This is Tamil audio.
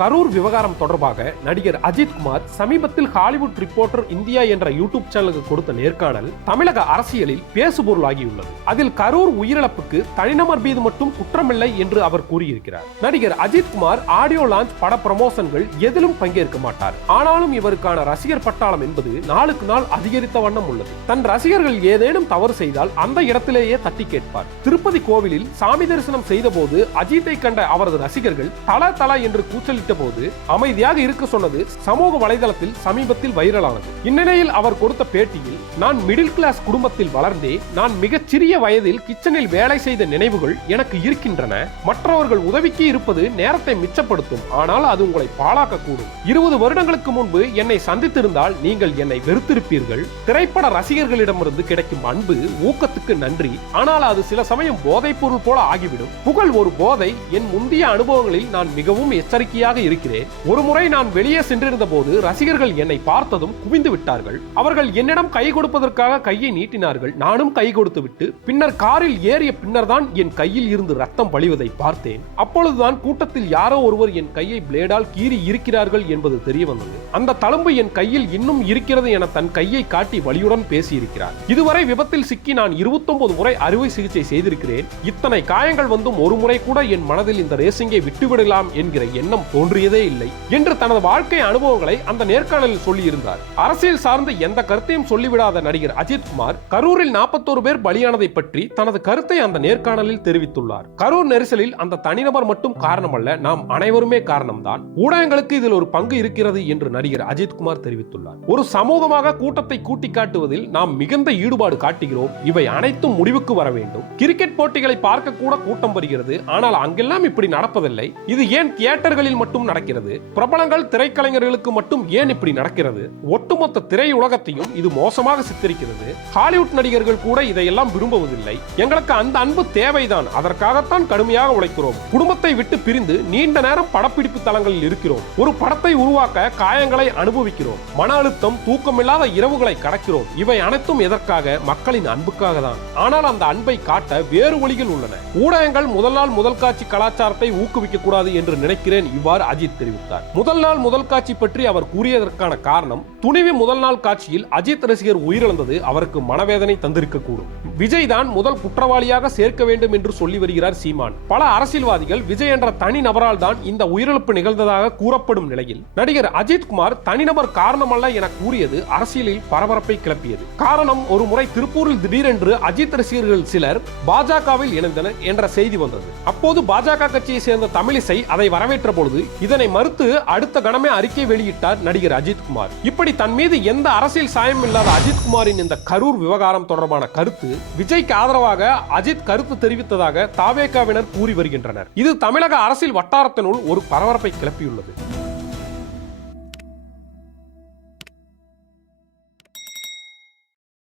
கரூர் விவகாரம் தொடர்பாக நடிகர் அஜித் குமார் சமீபத்தில் ஹாலிவுட் ரிப்போர்ட்டர் இந்தியா என்ற யூடியூப் சேனலுக்கு கொடுத்த நேர்காணல் தமிழக அரசியலில் பேசுபொருளாகியுள்ளது. அதில் கரூர் உயிரிழப்புக்கு தனிநபர் மீது மட்டும் குற்றமில்லை என்று அவர் கூறியிருக்கிறார். நடிகர் அஜித் குமார் ஆடியோ லான்ச் பட ப்ரமோஷன்கள் எதிலும் பங்கேற்க மாட்டார். ஆனாலும் இவருக்கான ரசிகர் பட்டாளம் என்பது நாளுக்கு நாள் அதிகரித்த வண்ணம் உள்ளது. தன் ரசிகர்கள் ஏதேனும் தவறு செய்தால் அந்த இடத்திலேயே தட்டி கேட்பார். திருப்பதி கோவிலில் சாமி தரிசனம் செய்தபோது அஜித்தை கண்ட அவரது ரசிகர்கள் தல தல என்று கூச்சலிட்ட போது அமைதியாக இருக்க சொன்னது சமூக வலைதளத்தில் சமீபத்தில் வைரலானது. இந்நிலையில் அவர் கொடுத்த பேட்டியில் நான் மிடில் கிளாஸ் குடும்பத்தில் வளர்ந்தே நான் மிகச் சிறிய வயதில் கிச்சனில் வேலை செய்த நினைவுகள் எனக்கு இருக்கின்றன. மற்றவர்கள் உதவிக்கு இருப்பது நேரத்தை மிச்சப்படுத்தும். ஆனால் அது உங்களை பாழாக்க கூடும் இருபது வருடங்களுக்கு முன்பு என்னை சந்தித்திருந்தால் நீங்கள் என்னை வெறுத்திருப்பீர்கள். திரைப்பட ரசிகர்களிடமிருந்து கிடைக்கும் அன்பு ஊக்கத்துக்கு நன்றி. ஆனால் அது சில சமயம் போதைப் பொருள் போல ஆகிவிடும். புகழ் ஒரு போதை. என் முந்தைய அனுபவங்களில் நான் மிகவும் எச்சரிக்கையாக இருக்கிறேன். ஒரு முறை நான் வெளியே சென்றிருந்த போது ரசிகர்கள் என்னை பார்த்ததும் குவிந்து விட்டார்கள். அவர்கள் என்னிடம் கை கொடுப்பதற்காக கையை நீட்டினார்கள். நானும் கை கொடுத்து விட்டு பின்னர் காரில் ஏறிய பின்னர் தான் என் கையில் இருந்து ரத்தம் வழிவதை பார்த்தேன். அப்பொழுதுதான் கூட்டத்தில் யாரோ ஒருவர் என் கையை பிளேடால் கீறி இருக்கிறார்கள் என்பது தெரிய வந்தது. அந்த தழும்பு என் கையில் இன்னும் இருக்கிறது என தன் கையை காட்டி வலியுடன் பேசியிருக்கிறார். இதுவரை விபத்தில் சிக்கி நான் 29 முறை அறுவை சிகிச்சை செய்திருக்கிறேன். இத்தனை காயங்கள் வந்தும் ஒரு முறை கூட என் மனதில் இந்த ரேசிங்கை விட்டுவிடலாம் என்கிற எண்ணம் தோன்றியதே இல்லை என்று தனது வாழ்க்கை அனுபவங்களை அந்த நேர்காணலில் சொல்லியிருந்தார். அரசியல் சார்ந்த எந்த கருத்தையும் சொல்லிவிடாத நடிகர் அஜித் குமார் கரூரில் 41 பேர் பலியானதை பற்றி தனது கருத்தை அந்த நேர்காணலில் தெரிவித்துள்ளார். கரூர் நெரிசலில் அந்த தனிநபர் மட்டும் காரணமல்ல நாம் அனைவருமே காரணம்தான். ஊடகங்களுக்கு இதில் ஒரு பங்கு இருக்கிறது என்று நடிகர் அஜித் குமார் தெரிவித்துள்ளார். ஒரு சமூகமாக கூட்டத்தை கூட்டி காட்டுவதில் நாம் மிகுந்த ஈடுபாடு காட்டுகிறோம். இவை அனைத்தும் முடிவுக்கு வர வேண்டும். கிரிக்கெட் போட்டிகளை பார்க்க கூட கூட்டம் வருகிறது. ஆனால் அங்கெல்லாம் இப்படி நடப்பதில்லை. இது ஏன் தியேட்டர்களில் மட்டும் நடக்கிறது. பிரபலங்கள் திரைக்கலைஞர்களுக்கு மட்டும் ஏன் இப்படி நடக்கிறது? ஒட்டுமொத்த திரையுலகத்தையும் இது மோசமாக சித்தரிக்கிறது. ஹாலிவுட் நடிகர்கள் கூட இதையெல்லாம் விரும்புவதில்லை. எங்களுக்கு அந்த அன்பு தேவைதான். அதற்காகத்தான் கடுமையாக உழைக்கிறோம். குடும்பத்தை விட்டு பிரிந்து நீண்ட நேரம் படப்பிடிப்பு தளங்களில் இருக்கிறோம். ஒரு படத்தை உருவாக்க காயங்களை அனுபவிக்கிறோம். மன அழுத்தம் தூக்கமில்லாத இரவுகளை கடக்கிறோம். இவை அனைத்தும் எதற்காக? மக்களின் அன்புக்காக தான். ஆனால் அந்த அன்பை காட்ட வேறு வழிகள் உள்ளன. ஊடகங்கள் முதல் நாள் முதல் காட்சி கலாச்சாரத்தை ஊக்குவிக்க கூடாது என்று நினைக்கிறேன் இவ்வாறு அஜித் தெரிவித்தார். முதல் நாள் முதல் காட்சி பற்றி அவர் கூறியதற்கான காரணம் துணிவு முதல் நாள் காட்சியில் அஜித் ரசிகர் உயிரிழந்தது அவருக்கு மனவேதனை தந்திருக்க கூடும் விஜய் தான் முதல் குற்றவாளியாக சேர்க்க வேண்டும் என்று சொல்லி வருகிறார் சீமான். பல அரசியல்வாதிகள் விஜய் என்ற தனி நபரால் தான் இந்த உயிரிழப்பு நிகழ்ந்ததாக கூறப்படும் நிலையில் நடிகர் அஜித் குமார் தனிநபர் காரணமல்ல என கூறியது அரசியலில் பரபரப்பை கிளப்பியது. காரணம் ஒரு முறை திருப்பூரில் திடீரென்று அஜித் ரசிகர்கள் சிலர் பாஜகவில் இணைந்தனர் என்ற செய்தி வந்தது. அப்போது பாஜக கட்சியை சேர்ந்த தமிழிசை அதை வரவேற்ற பொழுது இதனை மறுத்து அடுத்த கணமே அறிக்கை வெளியிட்டார் நடிகர் அஜித்குமார் இப்படி தன் மீது எந்த அரசியல் சாயம் இல்லாத அஜித் குமாரின் இந்த கரூர் விவகாரம் தொடர்பான கருத்து விஜய்க்கு ஆதரவாக அஜித் கருத்து தெரிவித்ததாக தாவேகாவினர் கூறி வருகின்றனர். இது தமிழக அரசியல் வட்டாரத்தினுள் ஒரு பரபரப்பை கிளப்பியுள்ளது.